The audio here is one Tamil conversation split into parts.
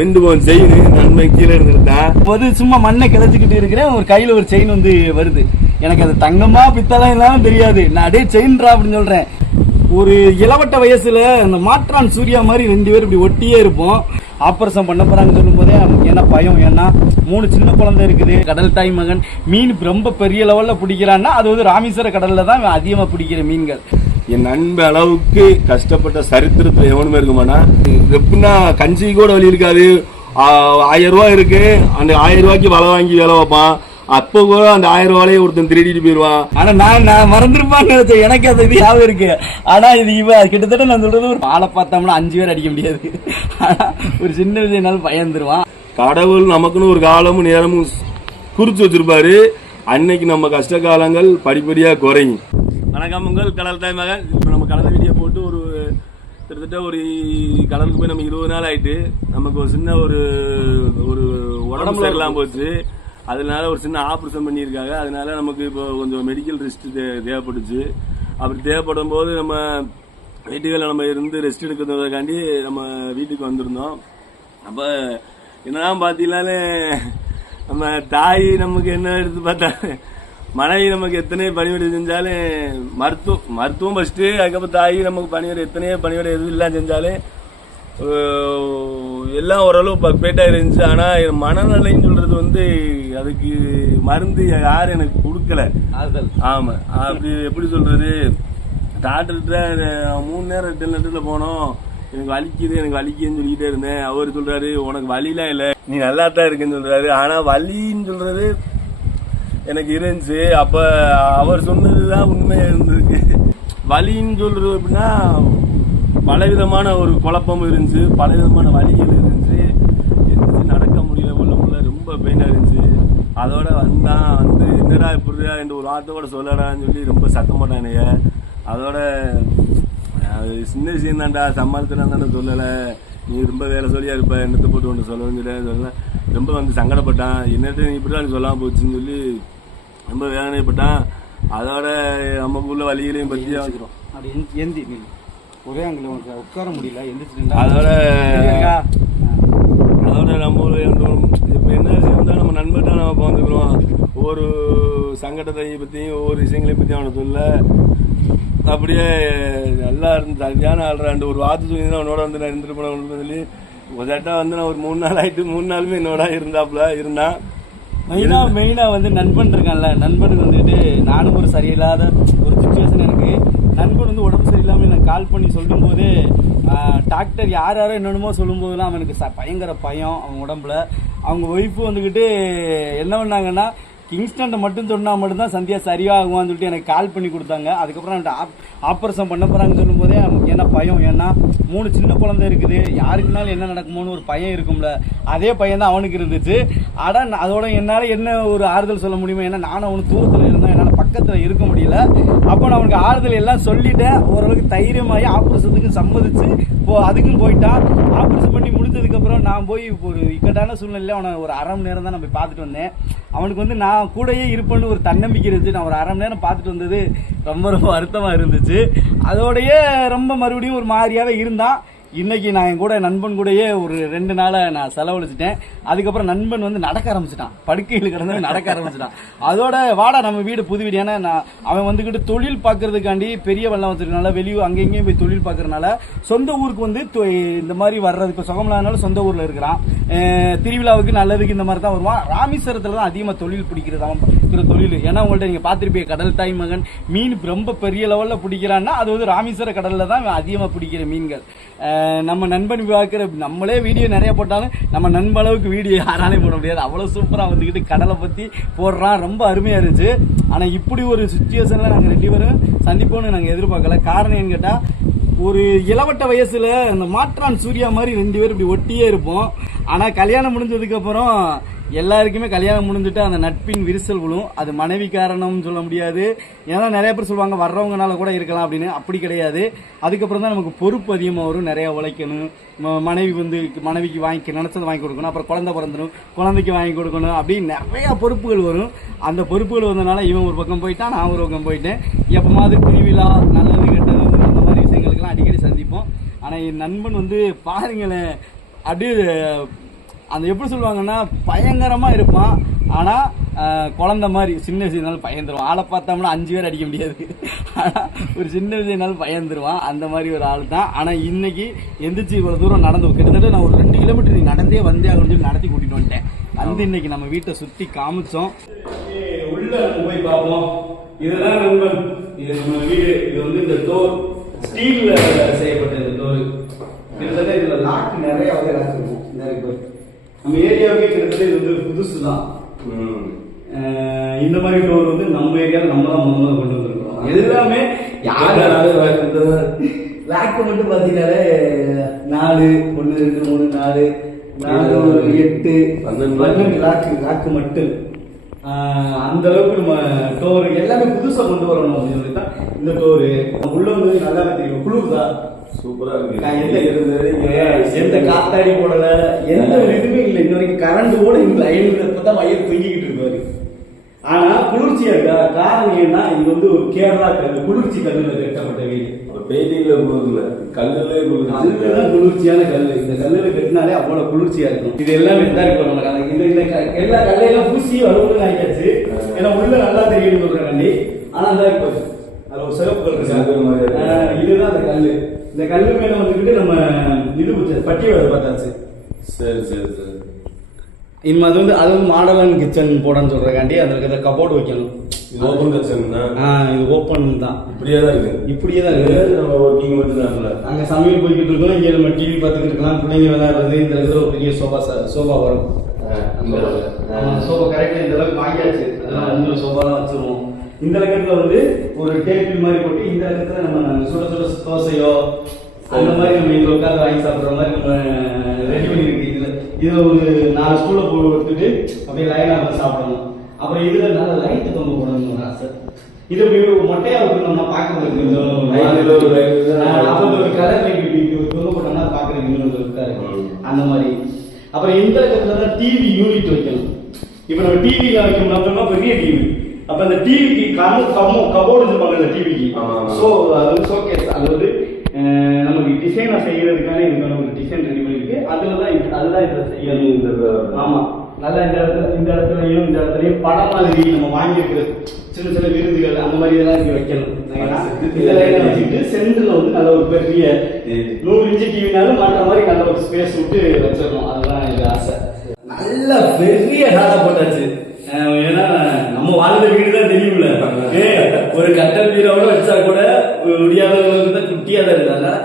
ரெண்டு பவுன் செயின் நன்மை கீழே இருந்துருந்தேன் ஒரு சும்மா மண்ணை கிளச்சிக்கிட்டு இருக்கிறேன் ஒரு கையில ஒரு செயின் வந்து வருது. எனக்கு அது தங்கமா பித்தளம் எல்லாம் தெரியாது. நான் அப்படியே செயின்ரா அப்படின்னு சொல்றேன். ஒரு இளவட்ட வயசுல அந்த மாற்றான் சூர்யா மாதிரி ரெண்டு பேரும் இப்படி ஒட்டியே இருப்போம். ஆப்ரேஷன் பண்ண போறாங்கன்னு சொல்லும் போதே என்ன பயம் ஏன்னா மூணு சின்ன குழந்தை இருக்குது. கடல் தாய் மகன். மீன் ரொம்ப பெரிய லெவல்ல பிடிக்கிறான்னா அது வந்து ராமேஸ்வர கடல்ல தான் அதிகமா பிடிக்கிற மீன்கள். என் நண்பன் அளவுக்கு கஷ்டப்பட்ட சரித்திரத்துல எவனுமே இருக்க மாட்டான். எப்படின்னா கஞ்சி கூட வழி இருக்காது. ஆயிரம் ரூபாய் இருக்கு. அந்த ஆயிரம் ரூபாய்க்கு வலை வாங்கி வேலை வைப்பான். அப்போ கூட அந்த ஆயிரம் ரூபாயே ஒருத்தன் திருடிட்டு போயிடுவான். ஆனா நான் நான் மறந்துருப்பான்னு நினைச்சேன். எனக்கு அது இது ஞாபகம் இருக்கு. ஆனா இது இவ கிட்டத்தட்ட நான் சொல்றது ஒரு ஆளை பார்த்தோம்னா அஞ்சு பேர் அடிக்க முடியாது. ஆனா ஒரு சின்ன விஷயம்னாலும் பயந்துருவான். கடவுள் நமக்குன்னு ஒரு காலமும் நேரமும் குறிச்சு வச்சிருப்பாரு. அன்னைக்கு நம்ம கஷ்ட காலங்கள் படிப்படியா குறையும். வணக்கம். உங்கள் கடல் தாய் மகன். இப்போ நம்ம கடல் வீடியோ போட்டு ஒரு கிட்டத்தட்ட ஒரு கடலுக்கு போய் நம்ம இருபது நாள் ஆயிட்டு நமக்கு ஒரு சின்ன ஒரு ஒரு உடம்பு சரியில்லாம போச்சு. அதனால ஒரு சின்ன ஆப்ரேஷன் பண்ணியிருக்காங்க. அதனால நமக்கு இப்போ கொஞ்சம் மெடிக்கல் ரெஸ்ட் தேவைப்பட்டுச்சு அப்படி தேவைப்படும் போது நம்ம வீட்டுகளில் நம்ம இருந்து ரெஸ்ட் எடுக்கிறதுக்காண்டி நம்ம வீட்டுக்கு வந்திருந்தோம். அப்போ என்னதான் பார்த்தீங்கன்னாலே நம்ம தாய் நமக்கு என்ன எடுத்து பார்த்தா மனைவி நமக்கு எத்தனை பணிவிடை செஞ்சாலும் மருத்துவம் மருத்துவம் ஃபஸ்ட்டு அதுக்கப்புறம் தாய் நமக்கு பணிவிடை எத்தனையோ பணிவிடை எதுவும் இல்லாம செஞ்சாலும் எல்லாம் ஓரளவு பர்ஃபெக்டாக இருந்துச்சு. ஆனால் மனநிலைன்னு சொல்றது வந்து அதுக்கு மருந்து யாரும் எனக்கு கொடுக்கல. ஆறுதல். ஆமா. அப்படி எப்படி சொல்றது? டாக்டர்கிட்ட மூணு நேரம் ரெண்டு நேரத்துல போனோம். எனக்கு வலிக்குது எனக்கு வலிக்குதுன்னு சொல்லிக்கிட்டே இருந்தேன். அவர் சொல்றாரு உனக்கு வலிலாம் இல்லை. நீ நல்லா தான் இருக்குன்னு சொல்றாரு. ஆனா வலின்னு சொல்றது எனக்கு இருந்துச்சு. அப்ப அவர் சொன்னதுதான் உண்மையாக இருந்திருக்கு. வலின்னு சொல்றது எப்படின்னா பலவிதமான ஒரு குழப்பம் இருந்துச்சு. பலவிதமான வழிகள் இருந்துச்சு. எந்திரிச்சு நடக்க முடியல உள்ள உள்ள ரொம்ப பெயினா இருந்துச்சு. அதோட வந்தான் வந்து என்னடா இப்படியா என்று ஒரு வார்த்தையோட சொல்லடான்னு சொல்லி ரொம்ப சத்தம் போட்டானுங்க அதோட அது சின்ன விஷயம் தான்டா சமாளித்தான் தானே சொல்லலை. நீ ரொம்ப வேலை சொல்லியா இருப்ப என்னத்தை போட்டு ஒன்று சொல்லவும் சொல்லி சொல்லல. ரொம்ப வந்து சங்கடப்பட்டான். என்னட்டு நீ இப்படி தான் சொல்லாம போச்சுன்னு சொல்லி ரொம்ப வேதனைப்பட்டான் அதோட நமக்குள்ள வழிகளையும் பற்றி அவன் அப்படி நீ ஒரே அங்கே உட்கார முடியல எந்திரிச்சு அதோட அதோட நம்ம இப்போ என்ன விஷயம் நம்ம நண்பர்கிட்ட நம்ம பார்த்துக்கிறோம் ஒவ்வொரு சங்கடத்தை பற்றியும் ஒவ்வொரு விஷயங்களை பற்றியும் அவனை சொல்ல அப்படியே நல்லா இருந்து சரியான ஆள்றாண்டு ஒரு வார்த்தை சொல்லி தான் அவனோட வந்து நான் இருந்துட்டு போனேன் சொல்லி முதட்டா வந்து நான் ஒரு மூணு நாள் ஆயிட்டு மூணு நாளுமே என்னோட இருந்தாப்புல இருந்தான். மெயினா மெயினா வந்து நண்பன் இருக்கான்ல நண்பனுக்கு வந்துட்டு நானும் ஒரு சரியில்லாத ஒரு சுச்சுவேஷன் எனக்கு. நண்பன் வந்து உடம்பு சரியில்லாம எனக்கு கால் பண்ணி சொல்லும் போது டாக்டர் யார் யாரோ என்னென்னமோ சொல்லும் போதெல்லாம் அவனுக்கு ச- பயங்கர பயம் அவன் உடம்புல. அவங்க ஒய்ஃபு வந்துக்கிட்டு என்ன பண்ணாங்கன்னா கிங்ஸ்டன்ட்ட மட்டும் சொன்னால் மட்டும்தான் சந்தியா சரியாகுவான்னு சொல்லிட்டு எனக்கு கால் பண்ணி கொடுத்தாங்க. அதுக்கப்புறம் அவன்கிட்ட ஆப் ஆப்ரேஷன் பண்ண போகிறாங்கன்னு சொல்லும்போதே என்ன பயம்? ஏன்னா மூணு சின்ன குழந்தை இருக்குது. யாருக்குனாலும் என்ன நடக்குமோன்னு ஒரு பயம் இருக்கும்ல. அதே பையன் தான் அவனுக்கு இருந்துச்சு. ஆனால் அதோட என்னால் என்ன ஒரு ஆறுதல் சொல்ல முடியுமா ஏன்னா நானும் அவனு தூரத்தில் இருந்தேன் பக்கத்தில் இருக்க முடியல. அப்போ நான் அவனுக்கு ஆறுதல் எல்லாம் சொல்லிட்டேன். ஓரளவுக்கு தைரியமாகி ஆப்ரேஷனுக்கு சம்மதிச்சு இப்போ அதுக்கும் போயிட்டான். ஆப்ரேஷன் பண்ணி முடிஞ்சதுக்கப்புறம் நான் போய் ஒரு இக்கட்டான சூழ்நிலையில் அவனை ஒரு அரை மணி நேரம் தான் நான் போய் பார்த்துட்டு வந்தேன். அவனுக்கு வந்து நான் கூடயே இருப்பேன்னு ஒரு தன்னம்பிக்கை இருந்துச்சு. நான் ஒரு அரை மணி நேரம் பார்த்துட்டு வந்தது ரொம்ப ரொம்ப வருத்தமாக இருந்துச்சு. அதோடையே ரொம்ப மறுபடியும் ஒரு மாதிரியாகவே இருந்தான். இன்னைக்கு நான் என் கூட நண்பன் கூடயே ஒரு ரெண்டு நாளை நான் செலவழிச்சிட்டேன். அதுக்கப்புறம் நண்பன் வந்து நடக்க ஆரம்பிச்சிட்டான். படுக்கையில் கிடந்து நடக்க ஆரம்பிச்சிட்டான். அதோட வாடா நம்ம வீடு புது வீடு. ஏன்னா நான் அவன் வந்துக்கிட்டு தொழில் பார்க்கறதுக்காண்டி பெரிய வெள்ளம் வச்சிருக்கனால வெளியூர் அங்கே இங்கேயும் போய் தொழில் பார்க்கறனால சொந்த ஊருக்கு வந்து தொ- இந்த மாதிரி வர்றது இப்போ சுகமில்லாதனால சொந்த ஊரில் இருக்கிறான். திருவிழாவுக்கு நல்லதுக்கு இந்த மாதிரி தான் வருவான். ராமேஸ்வரத்தில் தான் அதிகமாக தொழில் பிடிக்கிறது அவன் இருக்கிற தொழில். ஏன்னா உங்கள்ட்ட நீங்கள் பார்த்துருப்பீங்க கடல் தாய் மகன். மீன் ரொம்ப பெரிய லெவலில் பிடிக்கிறான்னா அது வந்து ராமேஸ்வர கடலில் தான் அதிகமாக பிடிக்கிற மீன்கள். நம்ம நண்பன் பார்க்குற நம்மளே வீடியோ நிறைய போட்டாலும் நம்ம நண்ப அளவுக்கு வீடியோ யாராலையும் போட முடியாது. அவ்வளோ சூப்பராக வந்துக்கிட்டு கடலை பற்றி போடுறான். ரொம்ப அருமையாக இருந்துச்சு. ஆனால் இப்படி ஒரு சுச்சுவேஷனில் நாங்கள் ரெண்டு பேரும் சந்திப்போம்னு நாங்கள் எதிர்பார்க்கல. காரணம் என்ன கேட்டால் ஒரு இளவட்ட வயசில் அந்த மாற்றான் சூர்யா மாதிரி ரெண்டு பேரும் இப்படி ஒட்டியே இருப்போம். ஆனால் கல்யாணம் முடிஞ்சதுக்கப்புறம் எல்லாருக்குமே கல்யாணம் முடிஞ்சுட்டு அந்த நட்பின் விரிசல் விழும். அது மனைவி காரணம்னு சொல்ல முடியாது. ஏன்னா நிறைய பேர் சொல்லுவாங்க வர்றவங்கனால கூட இருக்கலாம் அப்படின்னு. அப்படி கிடையாது. அதுக்கப்புறம் தான் நமக்கு பொறுப்பு அதிகமாக வரும். நிறைய உழைக்கணும். மனைவி வந்து மனைவிக்கு வாங்கி நினைச்சதை வாங்கி கொடுக்கணும். அப்புறம் குழந்தை பிறந்துடும் குழந்தைக்கு வாங்கி கொடுக்கணும். அப்படி நிறைய பொறுப்புகள் வரும். அந்த பொறுப்புகள் வந்தனால இவன் ஒரு பக்கம் போயிட்டான் நான் ஒரு பக்கம் போயிட்டேன். எப்போ மாதிரி திருவிழா நல்லது கெட்டது அந்த மாதிரி விஷயங்களுக்கெல்லாம் அடிக்கடி சந்திப்போம். ஆனால் என் நண்பன் வந்து பாருங்களேன் அப்படியே அந்த எப்படி சொல்லுவாங்கன்னா பயங்கரமா இருப்பான். ஆனா அஹ், குழந்தை மாதிரி சின்ன விஷயம்னாலும் பயந்துருவான். ஆளை பார்த்தோம்னா அஞ்சு பேர் அடிக்க முடியாது. ஆனா ஒரு சின்ன விஷயம்னாலும் பயந்துருவான். அந்த மாதிரி ஒரு ஆள் தான். ஆனா இன்னைக்கு எந்திரிச்சு இவ்வளவு தூரம் நடந்து கிட்டத்தட்ட நான் ஒரு ரெண்டு கிலோமீட்டர் நீ நடந்தே வந்தே அப்படின்னு சொல்லி நடத்தி கூட்டிட்டு வந்துட்டேன். வந்து இன்னைக்கு நம்ம வீட்டை சுத்தி காமிச்சோம். உள்ள நம்ம போய் பார்ப்போம். இதுதான் நண்பன் இது நம்ம வீடு. இது வந்து இந்த டோர் ஸ்டீல்ல செய்யப்பட்ட இந்த டோர் கிட்டத்தட்ட இதுல லாக் நிறைய வகை லாக் இருக்கும். இருக்கு நம்ம ஏரியாவுக்கே கிட்டத்தட்ட இது வந்து புதுசு தான் இந்த மாதிரி டோர் வந்து நம்ம ஏரியாவில் நம்ம தான் முதல்ல கொண்டு வந்திருக்கோம் எல்லாமே யாராவது வாங்கிட்டு லாக் மட்டும் பார்த்தீங்கன்னாலே நாலு ஒன்று ரெண்டு மூணு நாலு நாலு ஒரு எட்டு பன்னெண்டு. லாக்கு லாக்கு மட்டும். அந்த அளவுக்கு நம்ம டோர் எல்லாமே புதுசா கொண்டு வரணும் அப்படின்னு சொல்லி தான் இந்த டோரு உள்ள வந்து நல்லா தெரியும். குளிர் தான். சூப்பரா இருக்கு. எந்த காத்தாடி போடல எந்த இதுவுமே இல்லை. இன்ன வரைக்கும் கரண்ட் கூட இந்த ஐநூறு இப்பதான் வயர் தொங்கிக்கிட்டு ஆனா குளிர்ச்சியா இருக்கா? காரணம் ஏன்னா இது வந்து ஒரு கேரளா கல் குளிர்ச்சி கல்லுல கட்டப்பட்ட வீடு. பெயிண்டிங்ல குளிர்ல. கல்லுல அதுதான் குளிர்ச்சியான கல். இந்த கல்லுல கட்டினாலே அவ்வளவு குளிர்ச்சியா இருக்கும். இது எல்லாமே தான் இருக்கும் நமக்கு இந்த இந்த எல்லா கல்லையெல்லாம் பூசி ஆகியாச்சு ஏன்னா உள்ள நல்லா தெரியும் சொல்றாண்டி ஆனா அந்த இப்போ அதுல ஒரு சிறப்பு இதுதான் அந்த கல்லு. இந்த கல்லு மேல வந்துக்கிட்டு நம்ம இது வச்சு பட்டி வேலை பார்த்தாச்சு. சரி சரி சரி. இனிமே அது வந்து அது வந்து மாடலன் கிச்சன் போடன்னு சொல்றதுக்காண்டி அதுல இருக்கிற கபோர்டு வைக்கணும். இது ஓபன் கிச்சன் ஆ இது ஓப்பன் தான். இப்படியே தான் இருக்கு. இப்படியே தான் இருக்கு. நம்ம ஒர்க்கிங் மட்டும் தான் அங்க சமையல் போய்கிட்டு இருக்கோம். இங்க நம்ம டிவி பார்த்துக்கிட்டு இருக்கலாம். பிள்ளைங்க விளையாடுறது இந்த இடத்துல ஒரு பெரிய சோஃபா சோஃபா வரும். சோஃபா கரெக்டா இந்த அளவுக்கு வாங்கியாச்சு. அதெல்லாம் வந்து சோஃபா தான் வச்சிருவோம். இந்த இடத்துல வந்து ஒரு டேபிள் மாதிரி போட்டு இந்த இடத்துல நம்ம சுட சுட தோசையோ அந்த மாதிரி நம்ம இதுல உட்காந்து வாங்கி சாப்பிடுற மாதிரி நம்ம ரெடி பண்ணிருக்கு இதுல. இதுல ஒரு நாலு ஸ்டூல போட்டுட்டு அப்படியே லைனா வந்து சாப்பிடணும். அப்புறம் இதுல நல்ல லைட் தொங்க போடணும் ஆசை. இது இப்படி மொட்டையா இருக்கணும்னா பாக்குறதுக்கு கொஞ்சம் ஒரு கலர் லைட் இப்படி தொங்க போட்டோம்னா பாக்குறதுக்கு இன்னும் லுக்கா இருக்கு. ம். அந்த மாதிரி. அப்புறம் இந்த இடத்துல தான் டிவி யூனிட் வைக்கணும். இப்ப நம்ம டிவில வைக்கணும் அப்படின்னா பெரிய டிவி அப்ப அந்த டிவிக்கு கமோ கமோ கபோர்டு இருப்பாங்க அந்த டிவிக்கு. சோ அது ஷோகேஸ் அது வந்து அஹ், நமக்கு டிசைனா செய்யறதுக்கான இதுக்கான ஒரு டிசைன் ரெடி பண்ணிருக்கு அதுல தான் இது- அதுதான் இதை செய்யணும். இந்த இது- ஆமா. நல்லா இந்த இடத்துல இந்த இடத்துலயும் இந்த இடத்துலயும் படம் மாதிரி நம்ம வாங்கி இருக்கிறது சின்ன சின்ன விருதுகள் அந்த மாதிரி இதெல்லாம் இங்க வைக்கணும். லைனை வச்சுக்கிட்டு சென்டர்ல வந்து நல்ல ஒரு பெரிய நூறு இன்ச்சு டிவினாலும் மாற்ற மாதிரி நல்ல ஒரு ஸ்பேஸ் விட்டு வச்சிடணும். அதுதான் எனக்கு ஆசை. நல்ல பெரிய ஹாலா போட்டாச்சு. ஏன்னா வாழ்ந்த வீடு தான் தெரியும்ல ஒரு கட்டல் வீரோட வச்சா கூட முடியாதவங்களுக்கு தான் குட்டியா தான் அதனால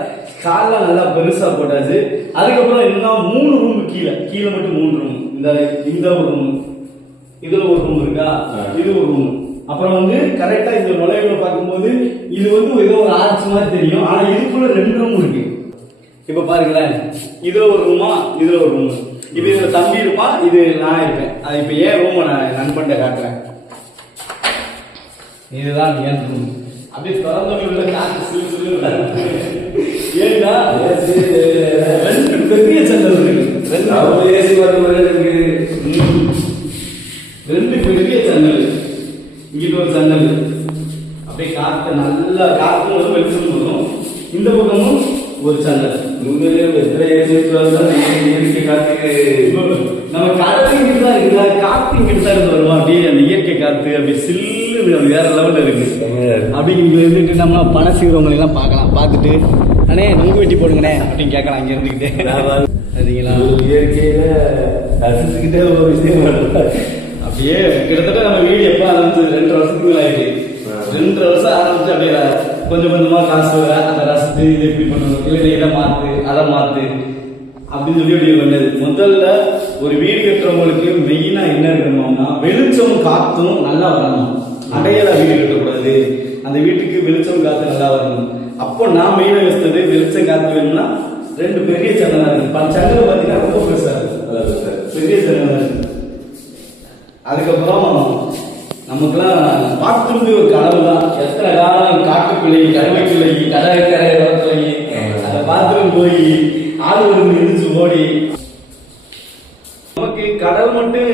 கால்லாம் நல்லா பெருசா போட்டாச்சு. அதுக்கப்புறம் என்னன்னா மூணு ரூம் கீழே. கீழே மட்டும் மூணு ரூம் இந்த இந்த ஒரு ரூம் இதுல ஒரு ரூம் இருக்கா. இது ஒரு ரூம் அப்புறம் வந்து கரெக்டா இந்த நுழைவுல பார்க்கும்போது இது வந்து ஏதோ ஒரு ஆர்ச் மாதிரி தெரியும். ஆனா இதுக்குள்ள ரெண்டு ரூம் இருக்கு. இப்ப பாருங்களேன். இதுல ஒரு ரூமா இதுல ஒரு ரூம் இது இதுல தம்பி இருப்பான் இது நான் இருப்பேன். அது இப்ப ஏன் ரூம் நான் நண்பன்ட்ட காட்டுறேன். இதுதான் என் ரூம் அப்படியே திறந்த உள்ள காத்து சிலு சிலு ஏன்னா ரெண்டு பெரிய சந்தல் இருக்கு. ரெண்டு அவங்க ஏசி இருக்கு. ரெண்டு பெரிய ஜன்னல் இங்கிட்ட ஒரு ஜன்னல் அப்படியே காத்து நல்லா காத்து வரும் வெளிச்சம் வரும். இந்த பக்கமும் ஒரு ஜன்னல் உண்மையிலேயே எத்தனை ஏசி வந்தாலும் இயற்கை காத்துக்கு நம்ம காத்து இங்கிட்டு தான் இருக்குதா காத்து இங்கிட்டு தான் இருந்து வருமா? அப்படியே அந்த இயற்கை காத்து அப்படியே சில்லு அது வேற லெவல்ல இருக்கு. அப்படி இங்க இருந்துட்டு நம்ம பணம் செய்கிறவங்களை எல்லாம் பார்க்கலாம். பார்த்துட்டு அண்ணே நுங்கு வெட்டி போடுங்கண்ணே அப்படின்னு கேட்கலாம் இங்க இருந்துக்கிட்டே சரிங்களா? இயற்கையில ரசிச்சுக்கிட்டே ஒரு விஷயம். அப்படியே கிட்டத்தட்ட நம்ம வீடு எப்போ ஆரம்பிச்சது? ரெண்டு வருஷத்துக்கு மேல. ரெண்டு வருஷம் ஆரம்பிச்சு அப்படியே கொஞ்சம் கொஞ்சமா காசு வர அதை ரசித்து இது எப்படி பண்ணணும். இல்லை இதை மாத்து அதை மாத்து. அப்படின்னு சொல்லி அப்படியே வந்தது. முதல்ல ஒரு வீடு கட்டுறவங்களுக்கு மெயினா என்ன இருக்கணும்னா வெளிச்சம் காத்தும் நல்லா வரணும். அடையாள வீடு கட்டக்கூடாது அந்த வீட்டுக்கு வெளிச்சம் காத்து நல்லா வரணும். அப்போ நான் மெயினாக யோசித்தது வெளிச்சம் காத்து வேணும்னா ரெண்டு பெரிய சன்னலா இருக்கு. பல சன்னல் பார்த்தீங்கன்னா ரொம்ப பெருசா இருக்கு. பெரிய சன்னலா இருக்கு. அதுக்கப்புறம் நமக்குலாம் பாத்ரூம் ஒரு கனவு தான். எத்தனை காலம் காட்டுக்குள்ளே கடலுக்குள்ளே கடற்கரை ஓரத்துலயே அதை பாத்ரூம் போய் ஆள் ஒரு மிதிச்சு ஓடி. கடல் மட்டும்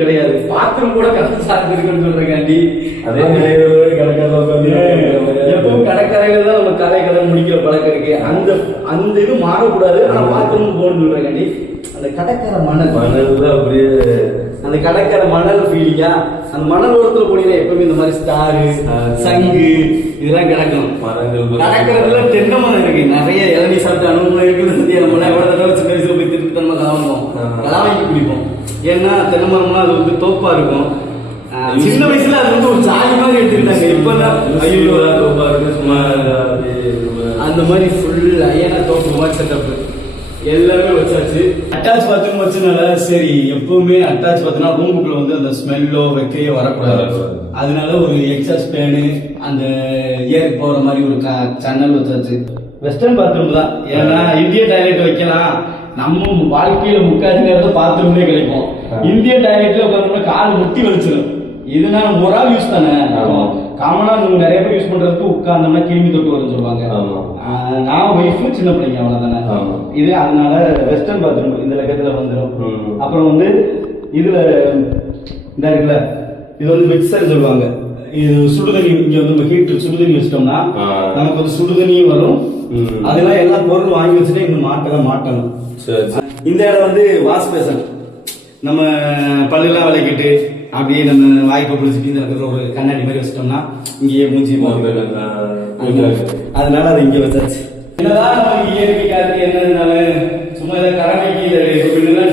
கிடையாது. பாத்ரூம் கூட கடல் சார்ந்து இருக்குன்னு சொல்றேன் எப்பவும் கடல் கடற்கரையில தான் நம்ம கரை கதை முடிக்கிற பழக்கம் இருக்கு. அந்த அந்த இது மாறக்கூடாது. ஆனா பாத்ரூம் போகணும்னு சொல்றேன் அந்த கடற்கரை மணல். மணல்ல அப்படியே அந்த கடற்கரை மணல் ஃபீலிங்கா அந்த மணல் ஓரத்துல போனீங்கன்னா எப்பவுமே இந்த மாதிரி ஸ்டாரு. சங்கு இதெல்லாம் கிடக்கும். மரங்கள் கடற்கரைல தென்னை மரம் இருக்கு. நிறைய இளநீ சாப்பிட்டு அனுபவம் இருக்குது. சத்தியா நம்ம எவ்வளவு தடவை சின்ன வயசுல போய் திருப்பி தன்மை கலவாங்குவோம் ஆமா. ஏன்னா தென்னை மரம்னா அது வந்து தோப்பா இருக்கும். சின்ன வயசுல அது வந்து ஒரு சாதி மாதிரி எடுத்துக்கிட்டாங்க. இப்ப ஐயோ. தோப்பா இருக்கு சும்மா அந்த மாதிரி ஃபுல் ஐயனா தோப்பு மாதிரி செட்டப் எல்லாமே வச்சாச்சு. அட்டாச் பாத்ரூம் வச்சனால சரி எப்பவுமே அட்டாச் பாத்ரூம்னா ரூமுக்குள்ள வந்து அந்த ஸ்மெல்லோ வெக்கையோ வரக்கூடாது. வரக்கூடாது. அதனால ஒரு எக்ஸாஸ்ட் ஃபேனு அந்த ஏர் போற மாதிரி ஒரு சன்னல் வச்சாச்சு. வெஸ்டர்ன் பாத்ரூம் தான். ஏன்னா இந்தியன் டாய்லெட் வைக்கலாம். நம்ம வாழ்க்கையில முக்காசி நேரத்தை பாத்ரூம்லயே கிடைக்கும் ஆ. இந்தியன் டாய்லெட்ல உட்காந்தோம்னா கால் முட்டி வலிச்சிடும் இதுனா முறா யூஸ் தானே. காமனா நிறைய பேர் யூஸ் பண்றதுக்கு உட்கார்ந்தோம்னா கிருமி தொட்டு வரும்னு சொல்லுவாங்க நான் ஒய்ஃபு சின்ன பிள்ளைங்க அவ்வளவுதானே. இது அதனால வெஸ்டர்ன் பாத்ரூம் இந்த லக்கத்துல வந்துடும். அப்புறம் வந்து இதுல இந்த இருக்குல்ல இது வந்து மிக்சர் சொல்லுவாங்க இது சுடுதண்ணி இங்க வந்து ஹீட்டர் சுடுதண்ணி வச்சிட்டோம்னா. நமக்கு வந்து சுடுதண்ணியும் வரும். அதெல்லாம் எல்லா பொருளும் வாங்கி வச்சுட்டு இந்த மாட்டெல்லாம் மாட்டணும். இந்த இடம் வந்து வாஷ் பேசன் நம்ம பல்லுலாம் விளக்கிட்டு அப்படியே நம்ம வாய்ப்பை பிடிச்சிட்டு இந்த இடத்துல ஒரு கண்ணாடி மாதிரி வச்சிட்டோம்னா இங்கேயே மூஞ்சி அதனால அதை இங்க வச்சாச்சு. என்னதான் நமக்கு இயற்கை காத்து என்னன்னாலும் சும்மா இதை கடமைக்கு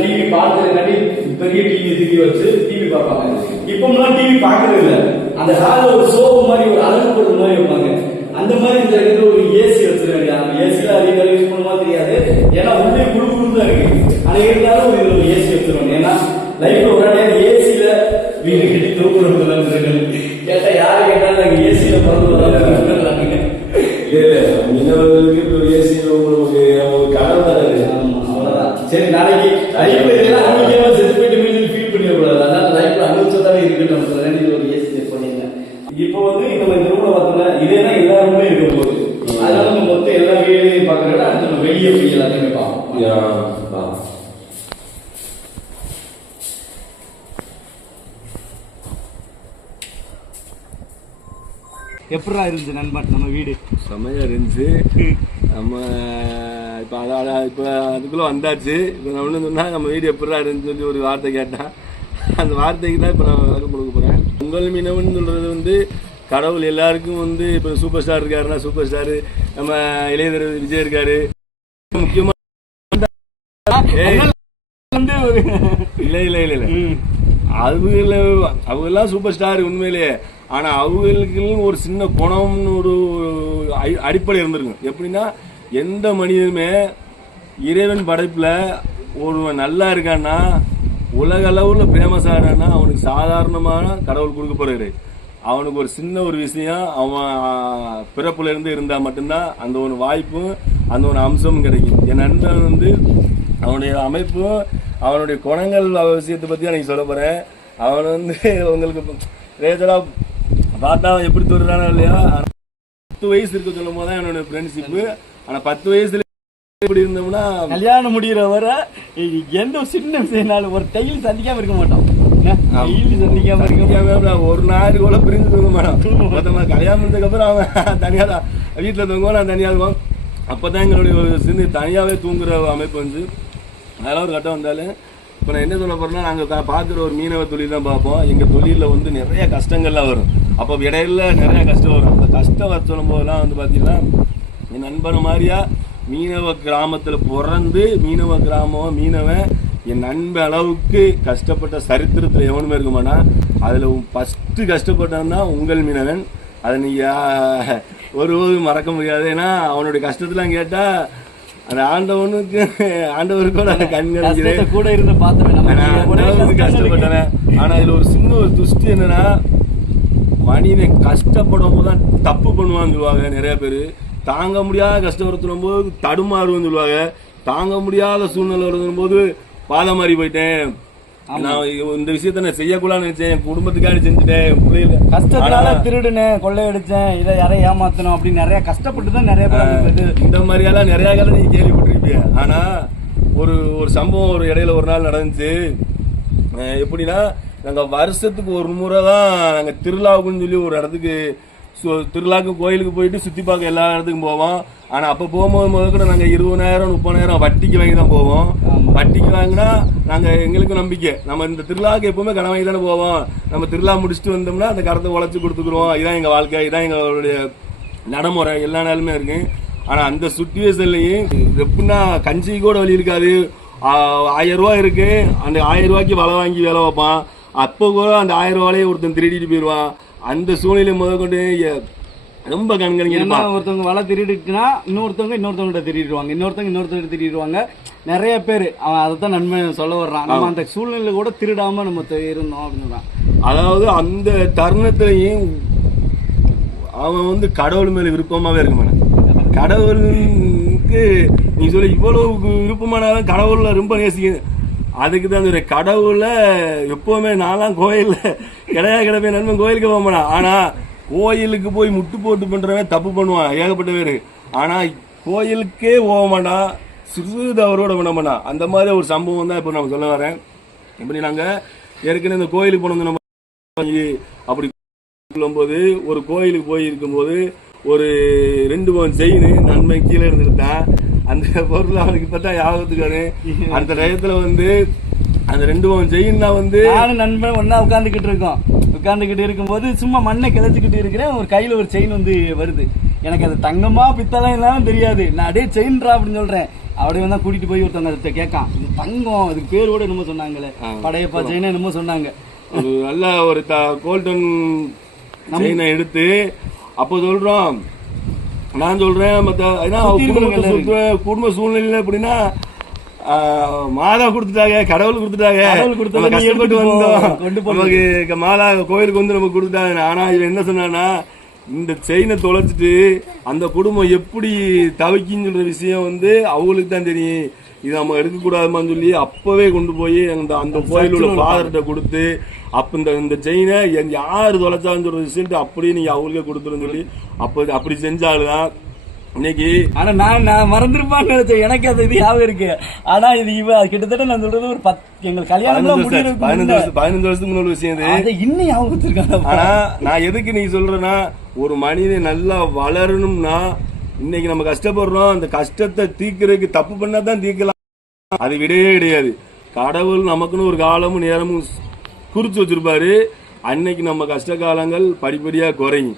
டிவி பார்க்கறதுக்காண்டி பெரிய டிவி தூக்கி வச்சு டிவி பார்ப்பாங்க. இப்போம்லாம் டிவி பார்க்கறது இல்ல அந்த ஹால ஒரு சோப்பு மாதிரி ஒரு அழகு போடுற மாதிரி வைப்பாங்க. அந்த மாதிரி இந்த இடத்துல ஒரு ஏசி வச்சிருக்காங்க. அந்த ஏசில அதிக யூஸ் பண்ணுமா தெரியாது. ஏன்னா உள்ளே குழு குழு தான் இருக்கு. ஆனா இருந்தாலும் ஒரு இதுல ஒரு ஏசி வச்சிருவாங்க. ஏன்னா லைஃப்ல ஒரு நாள் ஏசில வீடு கட்டி தூக்குறது கேட்டா யாரு கேட்டாலும் நாங்க ஏசில பிறந்து இல்ல, இல்ல, மீனவர்களுக்கு இப்ப AC உங்களுக்கு அவ்வளவுதான். சரி நாளைக்கு இதெல்லாம் இந்த ரூம்ல பார்த்தோம்னா இதே தான் எல்லா ரூமே இருக்க போகுது அதனால நம்ம மொத்தம் எல்லா வீடையும் பார்க்கறத அடுத்து நம்ம வெளியே போய் எல்லாத்தையுமே பார்ப்போம். எப்படா இருந்துச்சு நண்பன் நம்ம வீடு? செமையா இருந்துச்சு. நம்ம இப்ப அதால இப்ப அதுக்குள்ள வந்தாச்சு. இப்ப நான் ஒண்ணு சொன்னா நம்ம வீடு எப்படிடா இருந்துச்சு சொல்லி ஒரு வார்த்தை கேட்டான் அந்த வார்த்தைக்கு தான் இப்ப நான் விளக்கம் கொடுக்க போறேன். உங்கள் மீனவன் சொல்றது வந்து கடவுள் எல்லாருக்கும் வந்து இப்ப சூப்பர் ஸ்டார் இருக்காருன்னா சூப்பர் ஸ்டார் நம்ம இளையதர் விஜய் இருக்காரு. முக்கியமா ஏய், வந்து ஒரு இல்ல இல்ல இல்ல. இல்ல அவங்கள சூப்பர் ஸ்டார் உண்மையிலேயே. ஆனா அவங்களுக்கு ஒரு சின்ன குணம்னு ஒரு அடி- அடிப்படை இருந்திருக்கும். எப்படின்னா எந்த மனிதனுமே இறைவன் படைப்புல ஒருவன் நல்லா இருக்கான்னா உலக அளவுல ஃபேமஸ் ஆகிறான்னா அவனுக்கு சாதாரணமான கடவுள் கொடுக்க போறாரு. அவனுக்கு ஒரு சின்ன ஒரு விஷயம் அவன் பிறப்புல இருந்து இருந்தா மட்டும்தான் அந்த ஒரு வாய்ப்பும் அந்த ஒரு அம்சமும் கிடைக்கும். என் நண்பன் வந்து அவனுடைய அமைப்பும் அவனுடைய குணங்கள் அவ விஷயத்தை பத்தி எனக்கு சொல்ல போறேன். அவன் வந்து உங்களுக்கு ரேஜரா பார்த்தா அவன் எப்படி தோடுறானோ இல்லையா? பத்து வயசு இருக்க சொல்லும் போது தான் என்னோட ஃப்ரெண்ட்ஷிப்பு ஆனா பத்து வயசுல எப்படி இருந்தோம்னா கல்யாணம் முடிகிற வரை எந்த சின்ன விஷயம்னாலும் ஒரு டைல் சந்திக்காம இருக்க மாட்டோம். டைல் சந்திக்காம இருக்க இந்தியாவுல ஒரு நாள் கூட பிரிஞ்சு தூங்க மாட்டான். மொத்தமா கல்யாணம் பண்ணதுக்கப்புறம் அவன் தனியாக தான் வீட்டில் தூங்குவோம் நான் தனியாக இருக்கும் அப்போ தான் எங்களுடைய ஒரு சிந்து தூங்குற அமைப்பு வந்து. அதெல்லாம் ஒரு கட்டம் வந்தாலும் இப்போ நான் என்ன சொல்ல போகிறேன்னா நாங்கள் தான் பார்க்குற ஒரு மீனவ தொழில் தான் பார்ப்போம். எங்கள் தொழிலில் வந்து நிறைய கஷ்டங்கள்லாம் வரும். அப்போ இடையில நிறைய கஷ்டம் வரும். அந்த கஷ்டம் வர சொல்லும் போதெல்லாம் வந்து பார்த்தீங்கன்னா என் நண்பன் மாதிரியா மீனவ கிராமத்தில் பிறந்து மீனவ கிராமம் மீனவன் என் நண்பன் அளவுக்கு கஷ்டப்பட்ட சரித்திரத்துல எவனுமே இருக்க மாட்டான் அதுல ஃபர்ஸ்ட் கஷ்டப்பட்டவன் தான் உங்கள் மீனவன். அதை நீங்க ஆஹ், ஒருபோதும் மறக்க முடியாது. ஏன்னா அவனுடைய கஷ்டத்தெல்லாம் கேட்டா அந்த ஆண்டவனுக்கு ஆண்டவருக்கோட அந்த கண் கஷ்டத்தை அடிக்கிறேன் கூட இருந்து பார்த்தவன் கஷ்டப்பட்டவன். ஆனா இதுல ஒரு சின்ன ஒரு துஷ்டி என்னன்னா மனிதன் கஷ்டப்படும் போது தான் தப்பு பண்ணுவான்னு சொல்லுவாங்க நிறைய பேர். தாங்க முடியாத கஷ்டம் வருத்தும் போது தடுமாறுன்னு சொல்லுவாங்க. தாங்க முடியாத சூழ்நிலை வருதும் போது பாதம் மாறி போயிட்டேன். நான் இந்த விஷயத்த நான் செய்யக்கூடாதுன்னு நினைச்சேன். குடும்பத்துக்காக செஞ்சுட்டேன். கஷ்டத்தினால ஆனா, திருடுனேன் கொள்ளையடிச்சேன் இதை யாரை ஏமாத்தணும் அப்படின்னு நிறைய கஷ்டப்பட்டு தான் நிறைய பேர் இந்த மாதிரியெல்லாம் நிறைய கதை நீங்க கேள்விப்பட்டிருப்பீங்க ஆனா ஒரு ஒரு சம்பவம் ஒரு இடையில ஒரு நாள் நடந்துச்சு. எப்படின்னா நாங்க வருஷத்துக்கு ஒரு முறை தான் நாங்க திருவிழாவுக்குன்னு சொல்லி ஒரு இடத்துக்கு சு- திருவிழாக்கு கோயிலுக்கு போயிட்டு சுத்தி பார்க்க எல்லா இடத்துக்கும் போவோம். ஆனா அப்ப போகும்போது முதல் கூட நாங்க இருபதாயிரம் முப்பதாயிரம் வட்டிக்கு வாங்கி தான் போவோம். வட்டிக்கு வாங்கினா நாங்க எங்களுக்கு நம்பிக்கை. நம்ம இந்த திருவிழாக்கு எப்பவுமே கடன் வாங்கி தானே போவோம். நம்ம திருவிழா முடிச்சுட்டு வந்தோம்னா அந்த கடத்தை உழைச்சு கொடுத்துக்குறோம் இதான் எங்க வாழ்க்கை இதான் எங்களுடைய நடைமுறை. எல்லா நாளுமே இருக்கு. ஆனா அந்த சுச்சுவேஷன்லயும் எப்படின்னா கஞ்சி கூட வழி இருக்காது. ஆயிரம் ரூபாய் இருக்கு. அந்த ஆயிரம் ரூபாய்க்கு வலை வாங்கி வேலை வைப்பான். அப்போ கூட அந்த ஆயிரம் ரூபாயே ஒருத்தன் திருடிட்டு போயிடுவான். அந்த சூழ்நிலை முதல் கொண்டு எ- ரொம்ப கண்காணிக்க ஏன்னா ஒருத்தவங்க வலை திருடிட்டுனா இன்னொருத்தவங்க இன்னொருத்தவங்க திருடிடுவாங்க. இன்னொருத்தவங்க இன்னொருத்தவங்க திருடிடுவாங்க. நிறைய பேர் அவன் அதை தான் நன்மை சொல்ல வர்றான். நம்ம அந்த சூழ்நிலை கூட திருடாம நம்ம இருந்தோம் அப்படின்னு அதாவது அந்த தருணத்திலையும் அவன் வந்து கடவுள் மேல விருப்பமாவே இருக்க மாட்டான். கடவுளுக்கு நீ சொல்லி இவ்வளவு விருப்பமானவன் கடவுள்ல ரொம்ப நேசிக்க அதுக்கு தான் ஒரு கடவுளை எப்பவுமே நான்லாம் கோயில்ல கிடையாது கிடப்பே நண்பன் கோயிலுக்கு போக மாட்டான். ஆனா கோயிலுக்கு போய் முட்டு போட்டு பண்றவன் தப்பு பண்ணுவான் ஏகப்பட்ட பேரு. ஆனா கோயிலுக்கே போக மாட்டான் சிறு தவறோட பண்ண மாட்டான் அந்த மாதிரி ஒரு சம்பவம் தான் இப்போ நம்ம சொல்ல வரேன். இப்படி நாங்க ஏற்கனவே இந்த கோயிலுக்கு போனோம் நம்ம அப்படி சொல்லும்போது ஒரு கோயிலுக்கு போய் இருக்கும்போது ஒரு ரெண்டு பவன் செயின் நன்மை கீழே இருந்துருந்தேன் அந்த பொருள் அவனுக்கு பார்த்தா ஞாபகத்துக்கு அந்த டயத்துல வந்து அந்த ரெண்டு பவன் செயின்னா வந்து நானும் நண்பன் ஒண்ணா உட்காந்துக்கிட்டு இருக்கோம். உட்காந்துக்கிட்டு இருக்கும்போது சும்மா மண்ணை கிளச்சிக்கிட்டு இருக்கிறேன். ஒரு கையில ஒரு செயின் வந்து வருது. எனக்கு அது தங்கமா பித்தளம் எல்லாம் தெரியாது. நான் அப்படியே செயின்ரா அப்படின்னு சொல்றேன். அப்படியே வந்தா கூட்டிட்டு போய் ஒருத்தவங்க அதை கேட்கான். இது தங்கம் இதுக்கு பேர் கூட என்னமோ சொன்னாங்களே. படையப்பா செயின் என்னமோ சொன்னாங்க. ஒரு நல்ல ஒரு கோல்டன் செயினை எடுத்து அப்போ சொல்றோம். நான் சொல்றேன் மத்த ஏன்னா குடும்ப குடும்ப சூழ்நிலை எப்படின்னா ஆஹ், மாதா கொடுத்துட்டாங்க கடவுள் கொடுத்துட்டாங்க. கடவுள் நீ கஷ்டப்பட்டு வந்தோம். கொண்டு. நமக்கு மாதா கோயிலுக்கு வந்து நமக்கு கொடுத்துட்டாங்க. ஆனா இவன் என்ன சொன்னான்னா இந்த செயினை தொலைச்சிட்டு அந்த குடும்பம் எப்படி தவிக்குன்னு சொல்ற விஷயம் வந்து அவங்களுக்கு தான் தெரியும். இது நம்ம எடுக்கக்கூடாதுமான்னு சொல்லி அப்பவே கொண்டு போய் அந்த அந்த கோயில் உள்ள ஃபாதர்கிட்ட கொடுத்து அப்ப இந்த இந்த செயினை யாரு தொலைச்சான்னு சொல்ற ரிசல்ட் அப்படியே நீங்க அவங்களுக்கே கொடுத்துருன்னு சொல்லி அப்ப அப்படி செஞ்சாலுதான் இன்னைக்கு ஆனா நான் நான் மறந்துருப்பான்னு நினைச்சேன். எனக்கு அது இது ஞாபகம் இருக்கு. ஆனா இது இவ கிட்டத்தட்ட நான் சொல்றது ஒரு பத்து எங்கள் கல்யாணம் பதினஞ்சு வருஷம் பதினஞ்சு வருஷத்துக்கு முன்னாடி விஷயம் அதை இன்னும் ஞாபகம் வச்சிருக்காங்க. ஆனா நான் எதுக்கு நீ சொல்றேன்னா ஒரு மனிதன் நல்லா வளரணும்னா இன்னைக்கு நம்ம கஷ்டப்படுறோம். அந்த கஷ்டத்தை தீர்க்கறதுக்கு தப்பு பண்ணா தான் தீர்க்கலாம். அது விடையே கிடையாது. கடவுள் நமக்குன்னு ஒரு காலமும் நேரமும் குறிச்சு வச்சிருப்பாரு. அன்னைக்கு நம்ம கஷ்ட காலங்கள் படிப்படியா குறையும்.